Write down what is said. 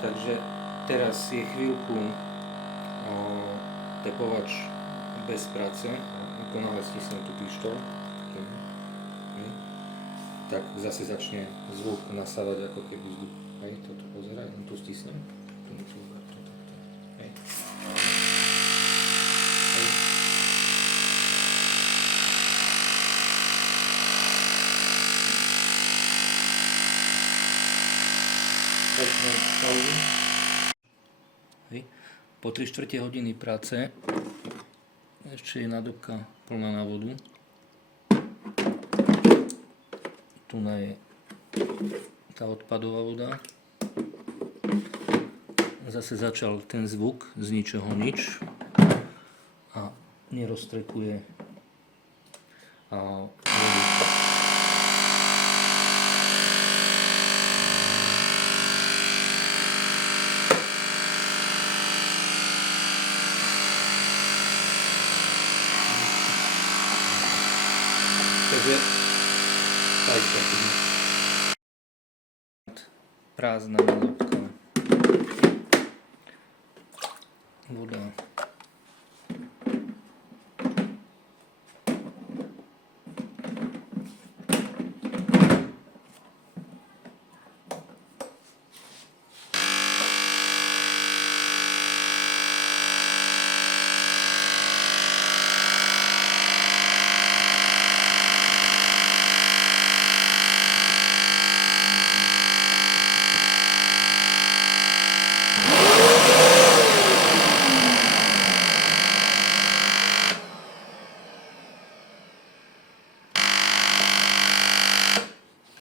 Takže teraz je chvíľku tepovač bez práce, ako náhle stisnem tú pištoľ, tak zase začne zvuk nasávať ako keby vzduch. Hej, toto pozeraj, tu stisnem, tu zvuk, hej. Hej. Po 3/4 hodiny práce ešte je nádobka plná na vodu. Tu je tá odpadová voda. Zase začal ten zvuk z ničoho nič a neroztrekuje vodu. Takže prázdna nádobka, voda.